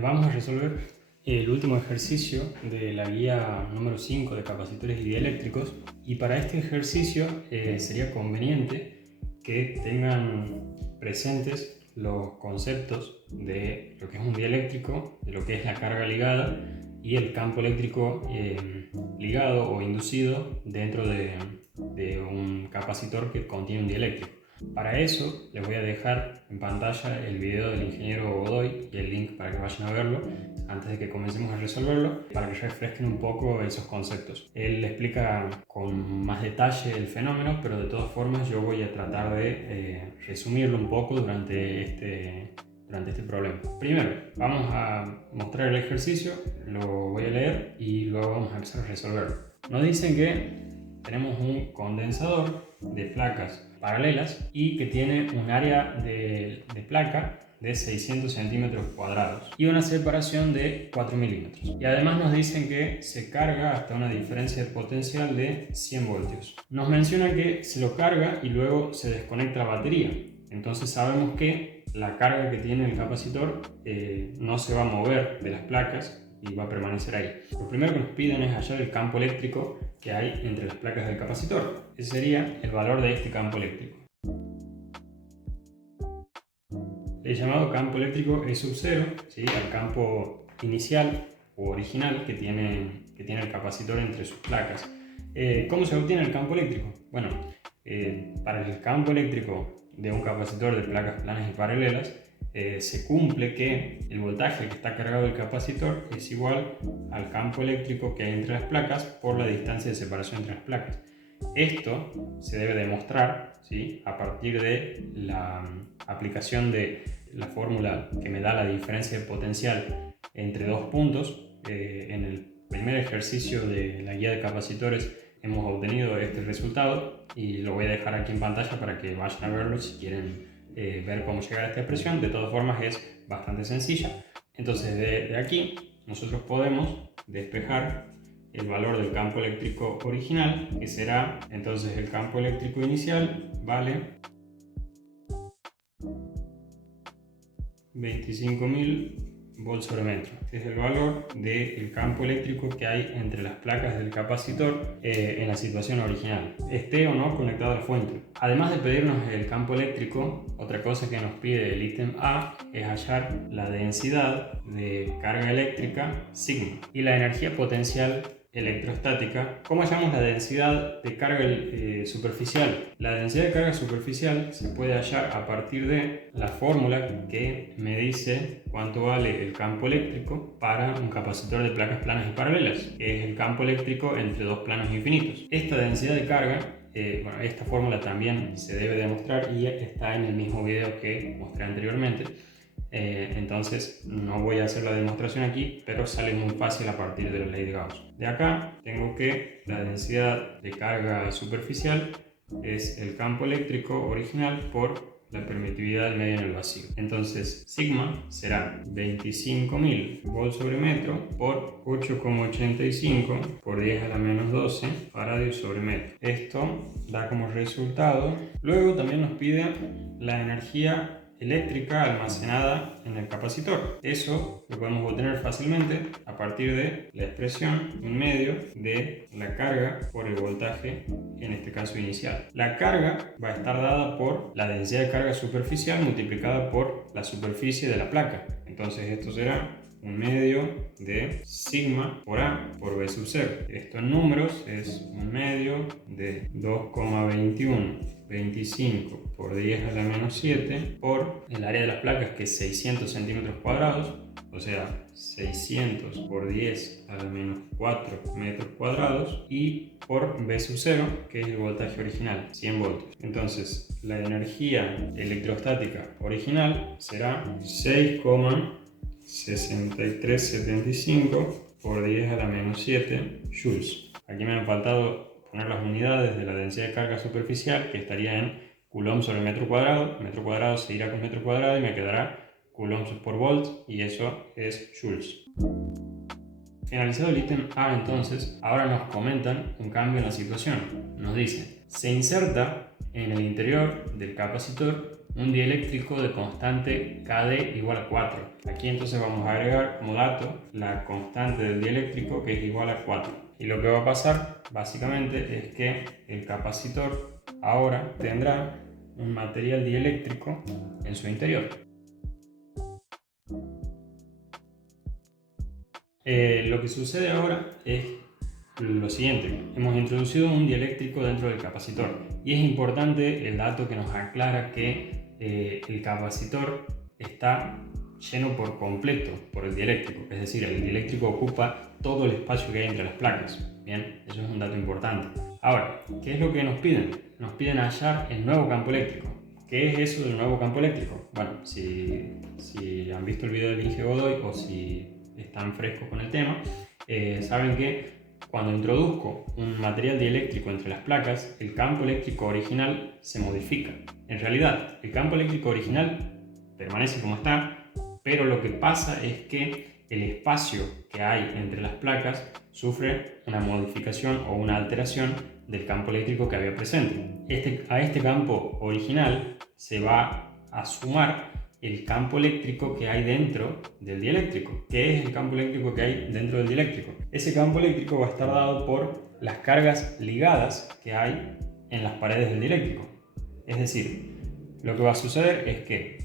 Vamos a resolver el último ejercicio de la guía número 5 de capacitores y dieléctricos, y para este ejercicio sería conveniente que tengan presentes los conceptos de lo que es un dieléctrico, de lo que es la carga ligada y el campo eléctrico ligado o inducido dentro de un capacitor que contiene un dieléctrico. Para eso les voy a dejar en pantalla el video del ingeniero Godoy y el link para que vayan a verlo antes de que comencemos a resolverlo, para que refresquen un poco esos conceptos. Él explica con más detalle el fenómeno, pero de todas formas yo voy a tratar de resumirlo un poco durante este problema. Primero vamos a mostrar el ejercicio, lo voy a leer y luego vamos a empezar a resolverlo. Nos dicen que tenemos un condensador de placas paralelas y que tiene un área de placa de 600 centímetros cuadrados y una separación de 4 milímetros. Y además nos dicen que se carga hasta una diferencia de potencial de 100 voltios. Nos menciona que se lo carga y luego se desconecta la batería. Entonces sabemos que la carga que tiene el capacitor no se va a mover de las placas y va a permanecer ahí. Lo primero que nos piden es hallar el campo eléctrico que hay entre las placas del capacitor. Ese sería el valor de este campo eléctrico. El llamado campo eléctrico es sub 0, ¿sí?, al campo inicial o original que tiene el capacitor entre sus placas. ¿Cómo se obtiene el campo eléctrico? Bueno, para el campo eléctrico de un capacitor de placas planas y paralelas, se cumple que el voltaje que está cargado del capacitor es igual al campo eléctrico que hay entre las placas por la distancia de separación entre las placas. Esto se debe demostrar, ¿sí?, a partir de la aplicación de la fórmula que me da la diferencia de potencial entre dos puntos. En el primer ejercicio de la guía de capacitores hemos obtenido este resultado y lo voy a dejar aquí en pantalla para que vayan a verlo si quieren ver cómo llegar a esta expresión. De todas formas es bastante sencilla. Entonces de aquí nosotros podemos despejar el valor del campo eléctrico original, que será entonces el campo eléctrico inicial vale 25.000 volts sobre metro. Este es el valor del campo eléctrico que hay entre las placas del capacitor en la situación original, esté o no conectado a la fuente. Además de pedirnos el campo eléctrico, otra cosa que nos pide el ítem A es hallar la densidad de carga eléctrica sigma y la energía potencial electrostática. ¿Cómo hallamos la densidad de carga superficial? La densidad de carga superficial se puede hallar a partir de la fórmula que me dice cuánto vale el campo eléctrico para un capacitor de placas planas y paralelas, que es el campo eléctrico entre dos planos infinitos. Esta densidad de carga, esta fórmula también se debe demostrar y está en el mismo video que mostré anteriormente. Entonces no voy a hacer la demostración aquí, pero sale muy fácil a partir de la ley de Gauss. De acá tengo que la densidad de carga superficial es el campo eléctrico original por la permitividad del medio en el vacío. Entonces sigma será 25.000 volts sobre metro por 8,85 por 10 a la menos 12 faradios sobre metro. Esto da como resultado. Luego también nos pide la energía eléctrica almacenada en el capacitor. Eso lo podemos obtener fácilmente a partir de la expresión en medio de la carga por el voltaje, en este caso inicial. La carga va a estar dada por la densidad de carga superficial multiplicada por la superficie de la placa. Entonces esto será un medio de sigma por A por B sub 0. Esto en números es un medio de 2,25 por 10 a la menos 7 por el área de las placas, que es 600 centímetros cuadrados, o sea 600 por 10 a la menos 4 metros cuadrados, y por B sub 0, que es el voltaje original, 100 voltios. Entonces la energía electrostática original será 6,6375 por 10 a la menos 7 joules. Aquí me han faltado poner las unidades de la densidad de carga superficial, que estaría en coulombs sobre metro cuadrado. Metro cuadrado se irá con metro cuadrado y me quedará coulombs por volt, y eso es joules. Finalizado el ítem A, entonces, ahora nos comentan un cambio en la situación. Nos dicen: se inserta en el interior del capacitor un dieléctrico de constante KD igual a 4. Aquí entonces vamos a agregar como dato la constante del dieléctrico, que es igual a 4. Y lo que va a pasar básicamente es que el capacitor ahora tendrá un material dieléctrico en su interior. Lo que sucede ahora es lo siguiente: hemos introducido un dieléctrico dentro del capacitor, y es importante el dato que nos aclara que el capacitor está lleno por completo por el dieléctrico, es decir, el dieléctrico ocupa todo el espacio que hay entre las placas. Bien, eso es un dato importante. Ahora, ¿qué es lo que nos piden? Nos piden hallar el nuevo campo eléctrico. ¿Qué es eso del nuevo campo eléctrico? Bueno, si han visto el video del Inge Godoy o si están frescos con el tema, saben que cuando introduzco un material dieléctrico entre las placas, el campo eléctrico original se modifica. En realidad, el campo eléctrico original permanece como está, pero lo que pasa es que el espacio que hay entre las placas sufre una modificación o una alteración del campo eléctrico que había presente. A este campo original se va a sumar el campo eléctrico que hay dentro del dieléctrico. ¿Qué es el campo eléctrico que hay dentro del dieléctrico? Ese campo eléctrico va a estar dado por las cargas ligadas que hay en las paredes del dieléctrico. Es decir, lo que va a suceder es que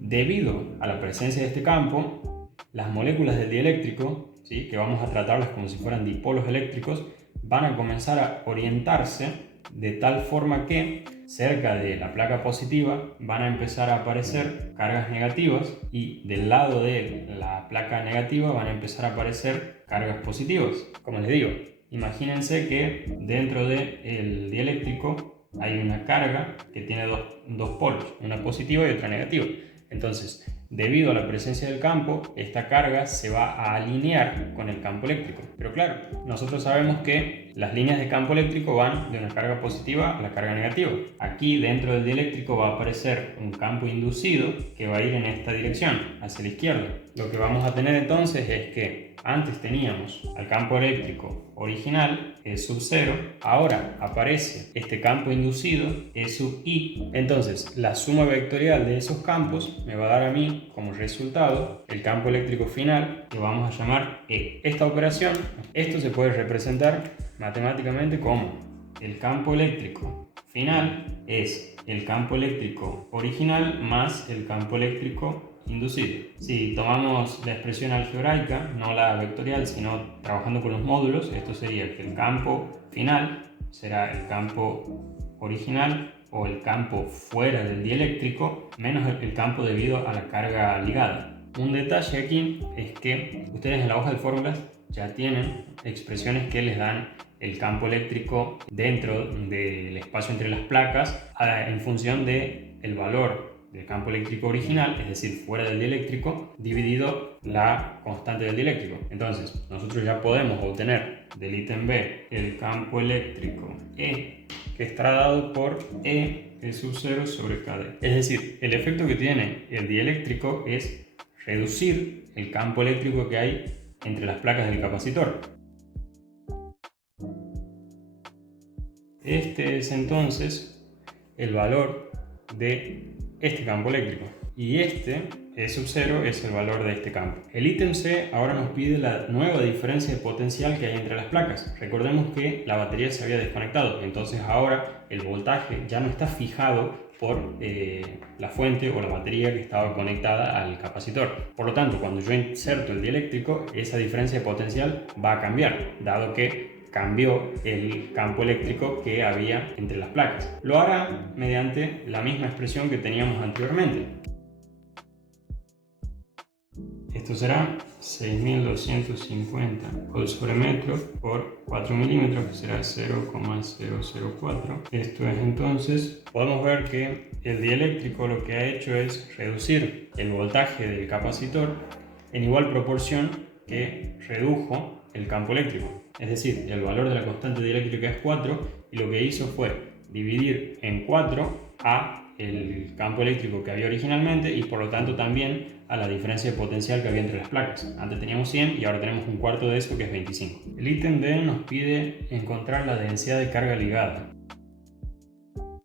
debido a la presencia de este campo, las moléculas del dieléctrico, ¿sí?, que vamos a tratarlas como si fueran dipolos eléctricos, van a comenzar a orientarse de tal forma que cerca de la placa positiva van a empezar a aparecer cargas negativas, y del lado de la placa negativa van a empezar a aparecer cargas positivas. Como les digo, imagínense que dentro del dieléctrico hay una carga que tiene dos polos, una positiva y otra negativa. Entonces, debido a la presencia del campo, esta carga se va a alinear con el campo eléctrico. Pero claro, nosotros sabemos que las líneas de campo eléctrico van de una carga positiva a la carga negativa. Aquí dentro del dieléctrico va a aparecer un campo inducido que va a ir en esta dirección, hacia la izquierda. Lo que vamos a tener entonces es que antes teníamos al campo eléctrico original, E sub 0, ahora aparece este campo inducido, E sub i. Entonces, la suma vectorial de esos campos me va a dar a mí como resultado el campo eléctrico final, que vamos a llamar E. Esta operación, esto se puede representar matemáticamente como el campo eléctrico final es el campo eléctrico original más el campo eléctrico inducido. Si tomamos la expresión algebraica, no la vectorial, sino trabajando con los módulos, esto sería que el campo final será el campo original o el campo fuera del dieléctrico menos el campo debido a la carga ligada. Un detalle aquí es que ustedes en la hoja de fórmulas ya tienen expresiones que les dan el campo eléctrico dentro del espacio entre las placas en función del valor del campo eléctrico original, es decir, fuera del dieléctrico, dividido la constante del dieléctrico. Entonces, nosotros ya podemos obtener del ítem B el campo eléctrico E, que estará dado por E sub 0 sobre KD. Es decir, el efecto que tiene el dieléctrico es reducir el campo eléctrico que hay entre las placas del capacitor. Este es entonces el valor de este campo eléctrico, y este E sub 0 es el valor de este campo. El ítem C ahora nos pide la nueva diferencia de potencial que hay entre las placas. Recordemos que la batería se había desconectado, entonces ahora el voltaje ya no está fijado por la fuente o la batería que estaba conectada al capacitor. Por lo tanto, cuando yo inserto el dieléctrico, esa diferencia de potencial va a cambiar, dado que cambió el campo eléctrico que había entre las placas. Lo hará mediante la misma expresión que teníamos anteriormente. Esto será 6250 joules sobre metro por 4 milímetros, que será 0,004. Esto es entonces, podemos ver que el dieléctrico lo que ha hecho es reducir el voltaje del capacitor en igual proporción que redujo el campo eléctrico. Es decir, el valor de la constante dieléctrica es 4, y lo que hizo fue dividir en 4 a el campo eléctrico que había originalmente, y por lo tanto también a la diferencia de potencial que había entre las placas. Antes teníamos 100 y ahora tenemos un cuarto de eso, que es 25. El ítem D nos pide encontrar la densidad de carga ligada.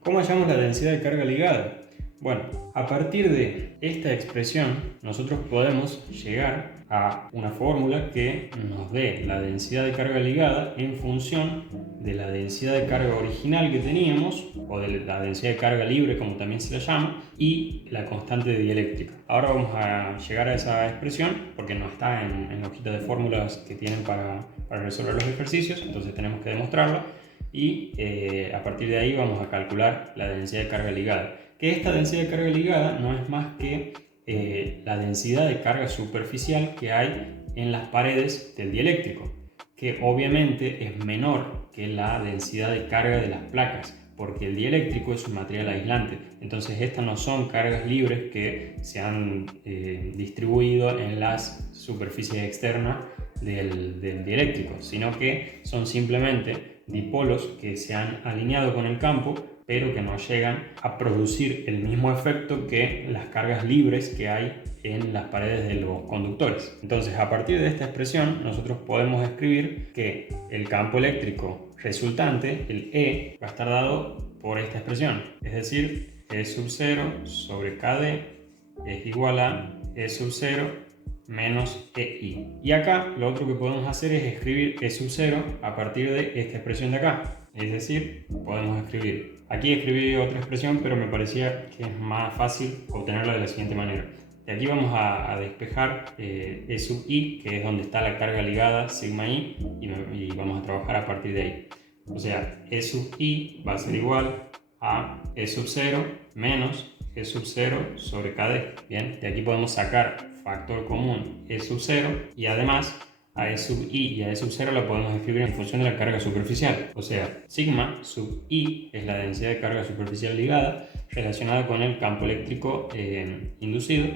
¿Cómo hallamos la densidad de carga ligada? Bueno, a partir de esta expresión nosotros podemos llegar a una fórmula que nos dé la densidad de carga ligada en función de la densidad de carga original que teníamos, o de la densidad de carga libre como también se la llama, y la constante de dieléctrica. Ahora vamos a llegar a esa expresión porque no está en la hojita de fórmulas que tienen para resolver los ejercicios, entonces tenemos que demostrarla y a partir de ahí vamos a calcular la densidad de carga ligada. Que esta densidad de carga ligada no es más que la densidad de carga superficial que hay en las paredes del dieléctrico, que obviamente es menor que la densidad de carga de las placas, porque el dieléctrico es un material aislante. Entonces estas no son cargas libres que se han distribuido en las superficies externas del dieléctrico, sino que son simplemente dipolos que se han alineado con el campo, pero que no llegan a producir el mismo efecto que las cargas libres que hay en las paredes de los conductores. Entonces, a partir de esta expresión, nosotros podemos escribir que el campo eléctrico resultante, el E, va a estar dado por esta expresión, es decir, E sub 0 sobre KD es igual a E sub 0 menos EI. Y acá lo otro que podemos hacer es escribir E sub 0 a partir de esta expresión de acá. Es decir, podemos escribir, aquí escribí otra expresión, pero me parecía que es más fácil obtenerla de la siguiente manera. Y aquí vamos a despejar E sub I, que es donde está la carga ligada, sigma I, y vamos a trabajar a partir de ahí. O sea, E sub I va a ser igual a E sub 0 menos E sub 0 sobre KD. Bien, de aquí podemos sacar factor común E sub 0 y además a E sub I y a E sub 0 la podemos escribir en función de la carga superficial. O sea, sigma sub I es la densidad de carga superficial ligada relacionada con el campo eléctrico inducido,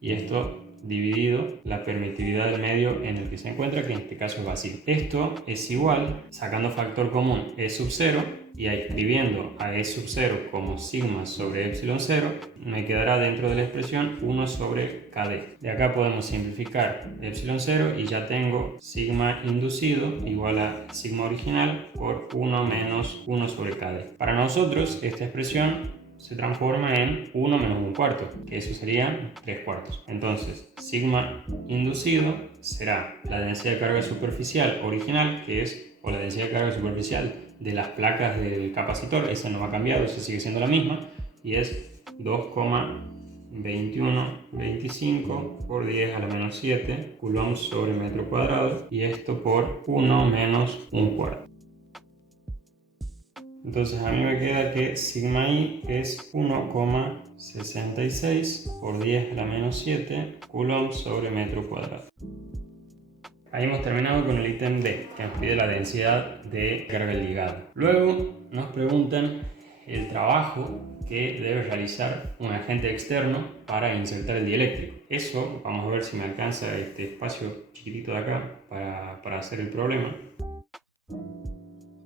y esto dividido la permitividad del medio en el que se encuentra, que en este caso es vacío. Esto es igual, sacando factor común E sub 0 y escribiendo a E sub 0 como sigma sobre epsilon 0, me quedará dentro de la expresión 1 sobre KD. De acá podemos simplificar epsilon 0 y ya tengo sigma inducido igual a sigma original por 1 menos 1 sobre KD. Para nosotros esta expresión se transforma en 1 menos 1 cuarto, que eso sería 3 cuartos. Entonces, sigma inducido será la densidad de carga superficial original, que es, o la densidad de carga superficial de las placas del capacitor, esa no ha cambiado, esa sigue siendo la misma, y es 2,2125 por 10 a la menos 7 coulombs sobre metro cuadrado, y esto por 1 menos 1 cuarto. Entonces a mí me queda que sigma I es 1,66 por 10 a la menos 7 coulombs sobre metro cuadrado. Ahí hemos terminado con el ítem B, que nos pide la densidad de carga ligada. Luego nos preguntan el trabajo que debe realizar un agente externo para insertar el dieléctrico. Eso, vamos a ver si me alcanza este espacio chiquitito de acá para hacer el problema.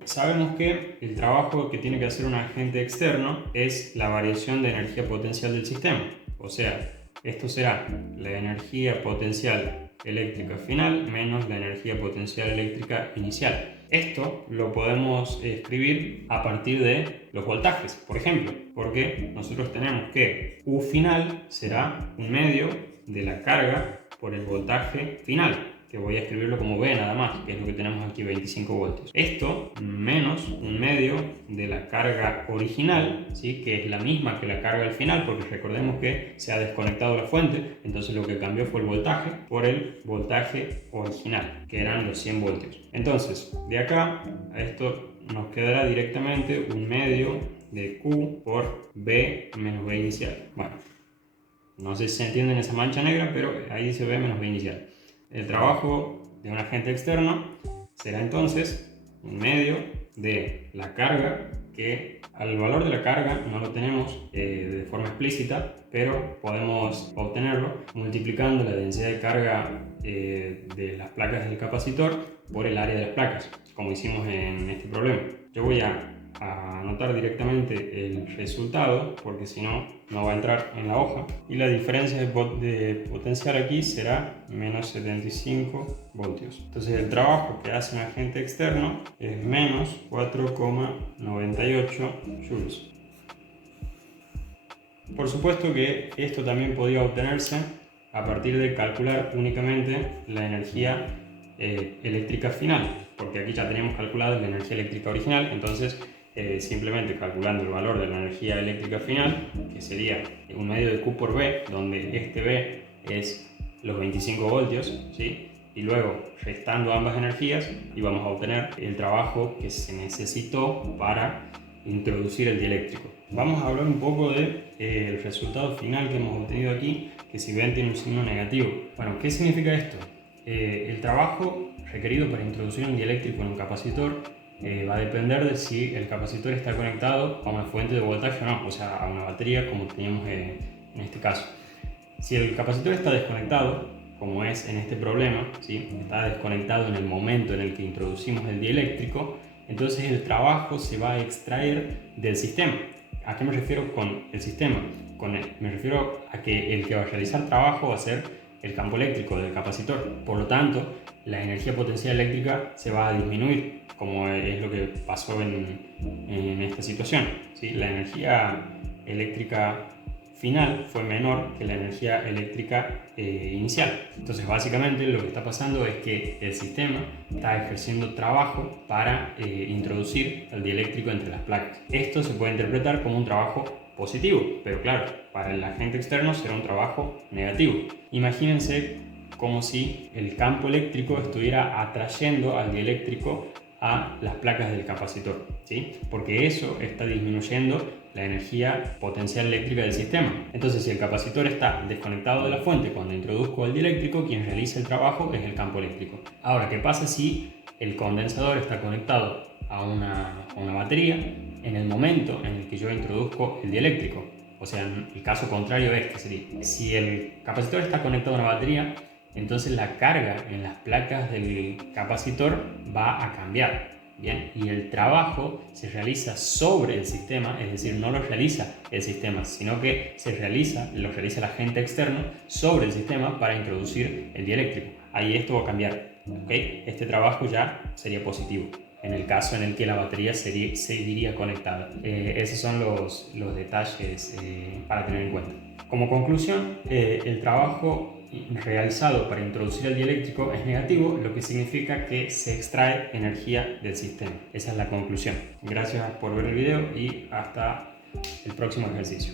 Sabemos que el trabajo que tiene que hacer un agente externo es la variación de energía potencial del sistema. O sea, esto será la energía potencial eléctrica final menos la energía potencial eléctrica inicial. Esto lo podemos escribir a partir de los voltajes, por ejemplo, porque nosotros tenemos que U final será un medio de la carga por el voltaje final, que voy a escribirlo como V nada más, que es lo que tenemos aquí, 25 voltios. Esto menos un medio de la carga original, ¿sí? Que es la misma que la carga al final, porque recordemos que se ha desconectado la fuente, entonces lo que cambió fue el voltaje por el voltaje original, que eran los 100 voltios. Entonces, de acá a esto nos quedará directamente un medio de Q por V menos V inicial. Bueno, no sé si se entiende en esa mancha negra, pero ahí dice V menos V inicial. El trabajo de un agente externo será entonces un medio de la carga, que al valor de la carga no lo tenemos de forma explícita, pero podemos obtenerlo multiplicando la densidad de carga de las placas del capacitor por el área de las placas, como hicimos en este problema. Yo voy a anotar directamente el resultado, porque si no, no va a entrar en la hoja, y la diferencia de potencial aquí será menos 75 voltios. Entonces el trabajo que hace un agente externo es menos 4,98 joules Por supuesto que esto también podía obtenerse a partir de calcular únicamente la energía eléctrica final, porque aquí ya teníamos calculado la energía eléctrica original, entonces simplemente calculando el valor de la energía eléctrica final, que sería un medio de Q por B, donde este B es los 25 voltios, ¿sí? Y luego restando ambas energías íbamos a obtener el trabajo que se necesitó para introducir el dieléctrico. Vamos a hablar un poco del resultado final que hemos obtenido aquí, que si ven tiene un signo negativo. Bueno, ¿qué significa esto? El trabajo requerido para introducir un dieléctrico en un capacitor va a depender de si el capacitor está conectado a una fuente de voltaje o no, o sea, a una batería como teníamos en este caso. Si el capacitor está desconectado, como es en este problema, ¿sí? Está desconectado en el momento en el que introducimos el dieléctrico, entonces el trabajo se va a extraer del sistema. ¿A qué me refiero con el sistema? Me refiero a que el que va a realizar trabajo va a ser el campo eléctrico del capacitor. Por lo tanto, la energía potencial eléctrica se va a disminuir, como es lo que pasó en esta situación, ¿sí? La energía eléctrica final fue menor que la energía eléctrica inicial. Entonces básicamente lo que está pasando es que el sistema está ejerciendo trabajo para introducir el dieléctrico entre las placas. Esto se puede interpretar como un trabajo positivo, pero claro, para el agente externo será un trabajo negativo. Imagínense como si el campo eléctrico estuviera atrayendo al dieléctrico a las placas del capacitor, ¿sí? Porque eso está disminuyendo la energía potencial eléctrica del sistema. Entonces, si el capacitor está desconectado de la fuente cuando introduzco el dieléctrico, quien realiza el trabajo es el campo eléctrico. Ahora, ¿qué pasa si el condensador está conectado a una batería en el momento en el que yo introduzco el dieléctrico? O sea, el caso contrario es que sería, si el capacitor está conectado a una batería, entonces la carga en las placas del capacitor va a cambiar. Bien, y el trabajo se realiza sobre el sistema, es decir, no lo realiza el sistema, sino que lo realiza el agente externo sobre el sistema para introducir el dieléctrico. Ahí esto va a cambiar, ¿okay? Este trabajo ya sería positivo en el caso en el que la batería seguiría conectada. Esos son los detalles para tener en cuenta. Como conclusión, el trabajo realizado para introducir el dieléctrico es negativo, lo que significa que se extrae energía del sistema. Esa es la conclusión. Gracias por ver el video y hasta el próximo ejercicio.